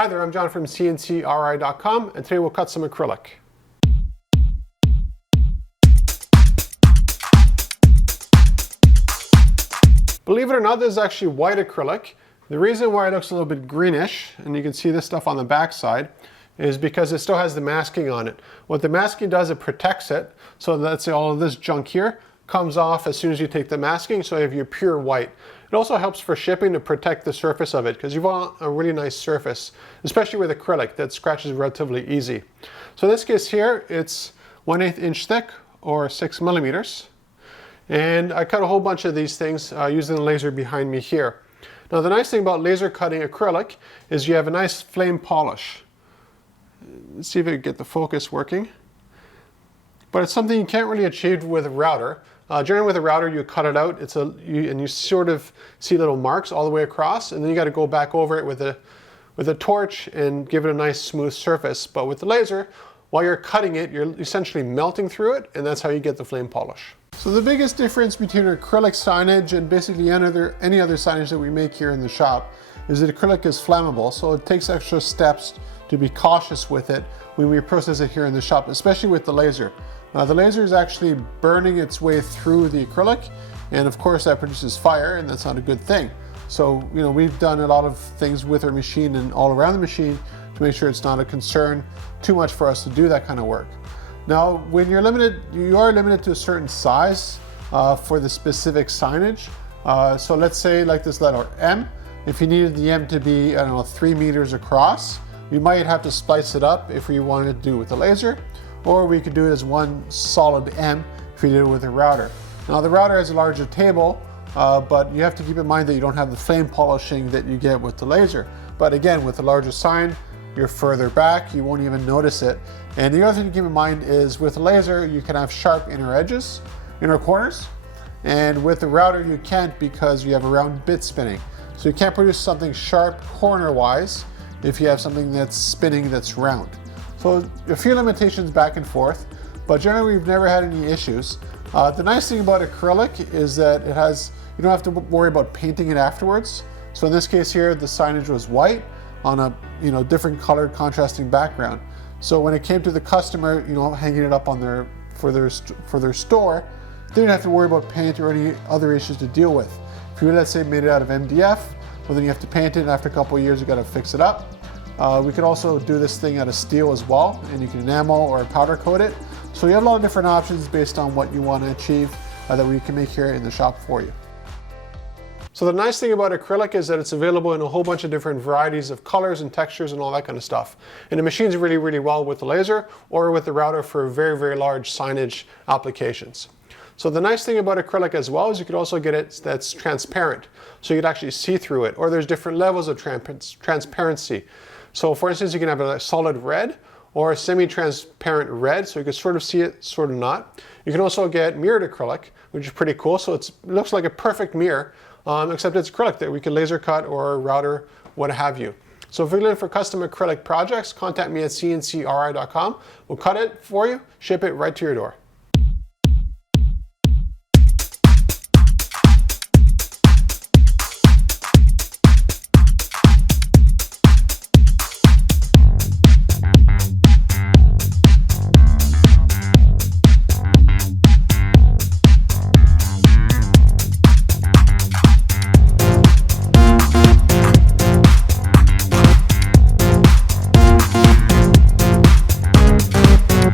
Hi there, I'm John from CNCKing.com, and today we'll cut some acrylic. Believe it or not, this is actually white acrylic. The reason why it looks a little bit greenish, and you can see this stuff on the back side, is because it still has the masking on it. What the masking does, it protects it, so let's say all of this junk here comes off as soon as you take the masking, so you have your pure white. It also helps for shipping to protect the surface of it, because you want a really nice surface, especially with acrylic that scratches relatively easy. So in this case here, it's 1/8 inch thick or 6 millimeters. And I cut a whole bunch of these things using the laser behind me here. Now the nice thing about laser cutting acrylic is you have a nice flame polish. Let's see if I can get the focus working. But it's something you can't really achieve with a router. Generally with a router, you cut it out, and you sort of see little marks all the way across, and then you got to go back over it with a torch and give it a nice smooth surface. But with the laser, while you're cutting it, you're essentially melting through it, and that's how you get the flame polish. So the biggest difference between acrylic signage and basically any other signage that we make here in the shop is that acrylic is flammable, so it takes extra steps to be cautious with it when we process it here in the shop, especially with the laser. The laser is actually burning its way through the acrylic, and of course that produces fire, and that's not a good thing. So, we've done a lot of things with our machine and all around the machine to make sure it's not a concern too much for us to do that kind of work. Now, when you are limited to a certain size for the specific signage. So let's say like this letter M, if you needed the M to be, 3 meters across, you might have to splice it up if you wanted to do it with the laser. Or we could do it as one solid M if we did it with a router. Now the router has a larger table, but you have to keep in mind that you don't have the flame polishing that you get with the laser. But again, with the larger sign, you're further back, you won't even notice it. And the other thing to keep in mind is with the laser, you can have sharp inner edges, inner corners. And with the router, you can't because you have a round bit spinning. So you can't produce something sharp corner-wise if you have something that's spinning that's round. So a few limitations back and forth, but generally we've never had any issues. The nice thing about acrylic is that you don't have to worry about painting it afterwards. So in this case here, the signage was white on a different colored contrasting background. So when it came to the customer, hanging it up on for their store, they didn't have to worry about paint or any other issues to deal with. If you, let's say, made it out of MDF, well then you have to paint it, and after a couple of years you got to fix it up. We could also do this thing out of steel as well, and you can enamel or powder coat it. So you have a lot of different options based on what you want to achieve that we can make here in the shop for you. So the nice thing about acrylic is that it's available in a whole bunch of different varieties of colors and textures and all that kind of stuff. And it machines really, really well with the laser or with the router for very, very large signage applications. So the nice thing about acrylic as well is you could also get it that's transparent. So you could actually see through it, or there's different levels of transparency. So for instance, you can have a solid red or a semi-transparent red, so you can sort of see it, sort of not. You can also get mirrored acrylic, which is pretty cool. So it looks like a perfect mirror, except it's acrylic that we can laser cut or router, what have you. So if you're looking for custom acrylic projects, contact me at CNCKing.com. We'll cut it for you, ship it right to your door.